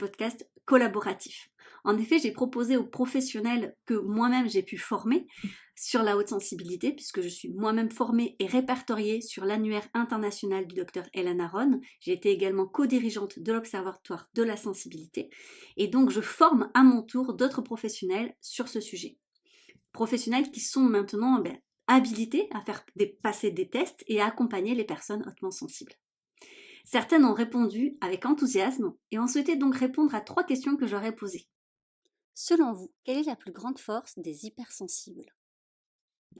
podcast collaboratif. En effet, j'ai proposé aux professionnels que moi-même j'ai pu former sur la haute sensibilité, puisque je suis moi-même formée et répertoriée sur l'annuaire international du docteur Hélène Aron. J'ai été également co-dirigeante de l'Observatoire de la sensibilité. Et donc, je forme à mon tour d'autres professionnels sur ce sujet. Professionnels qui sont maintenant habilités à faire passer des tests et à accompagner les personnes hautement sensibles. Certaines ont répondu avec enthousiasme et ont souhaité donc répondre à 3 questions que j'aurais posées. Selon vous, quelle est la plus grande force des hypersensibles?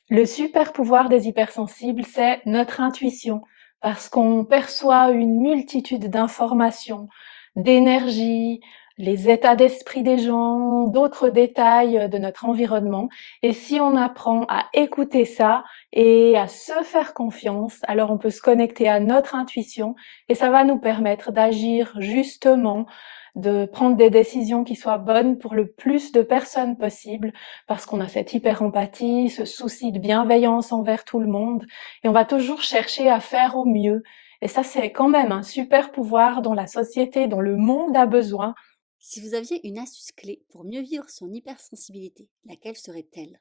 Le super pouvoir des hypersensibles, c'est notre intuition, parce qu'on perçoit une multitude d'informations, d'énergie, les états d'esprit des gens, d'autres détails de notre environnement. Et si on apprend à écouter ça et à se faire confiance, alors on peut se connecter à notre intuition et ça va nous permettre d'agir justement, de prendre des décisions qui soient bonnes pour le plus de personnes possible, parce qu'on a cette hyper-empathie, ce souci de bienveillance envers tout le monde, et on va toujours chercher à faire au mieux. Et ça, c'est quand même un super pouvoir dont la société, dont le monde a besoin. Si vous aviez une astuce clé pour mieux vivre son hypersensibilité, laquelle serait-elle?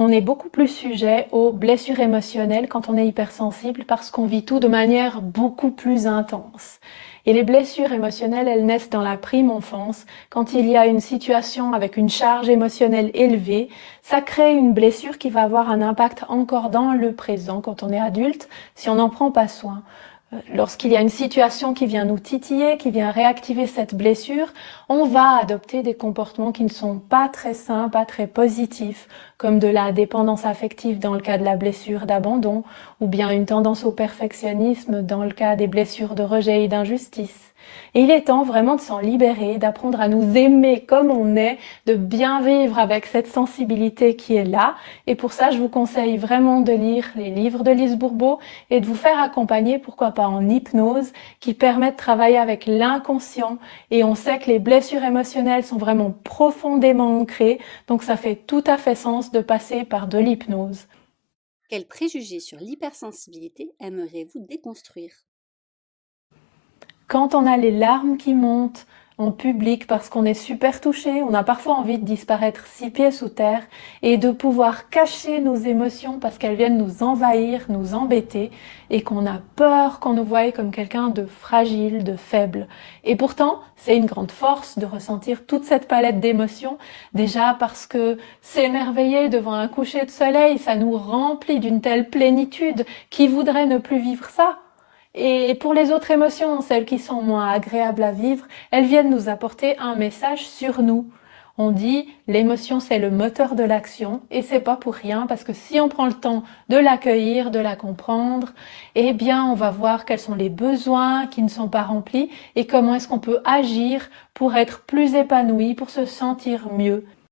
On est beaucoup plus sujet aux blessures émotionnelles quand on est hypersensible parce qu'on vit tout de manière beaucoup plus intense. Et les blessures émotionnelles, elles naissent dans la prime enfance. Quand il y a une situation avec une charge émotionnelle élevée, ça crée une blessure qui va avoir un impact encore dans le présent quand on est adulte, si on n'en prend pas soin. Lorsqu'il y a une situation qui vient nous titiller, qui vient réactiver cette blessure, on va adopter des comportements qui ne sont pas très sains, pas très positifs, comme de la dépendance affective dans le cas de la blessure d'abandon, ou bien une tendance au perfectionnisme dans le cas des blessures de rejet et d'injustice. Et il est temps vraiment de s'en libérer, d'apprendre à nous aimer comme on est, de bien vivre avec cette sensibilité qui est là. Et pour ça, je vous conseille vraiment de lire les livres de Lise Bourbeau et de vous faire accompagner, pourquoi pas en hypnose, qui permet de travailler avec l'inconscient. Et on sait que les blessures émotionnelles sont vraiment profondément ancrées, donc ça fait tout à fait sens de passer par de l'hypnose. Quels préjugés sur l'hypersensibilité aimeriez-vous déconstruire? Quand on a les larmes qui montent en public parce qu'on est super touché, on a parfois envie de disparaître 6 pieds sous terre et de pouvoir cacher nos émotions parce qu'elles viennent nous envahir, nous embêter et qu'on a peur qu'on nous voie comme quelqu'un de fragile, de faible. Et pourtant, c'est une grande force de ressentir toute cette palette d'émotions, déjà parce que s'émerveiller devant un coucher de soleil, ça nous remplit d'une telle plénitude. Qui voudrait ne plus vivre ça? Et pour les autres émotions, celles qui sont moins agréables à vivre, elles viennent nous apporter un message sur nous. On dit l'émotion c'est le moteur de l'action et c'est pas pour rien parce que si on prend le temps de l'accueillir, de la comprendre, eh bien on va voir quels sont les besoins qui ne sont pas remplis et comment est-ce qu'on peut agir pour être plus épanoui, pour se sentir mieux.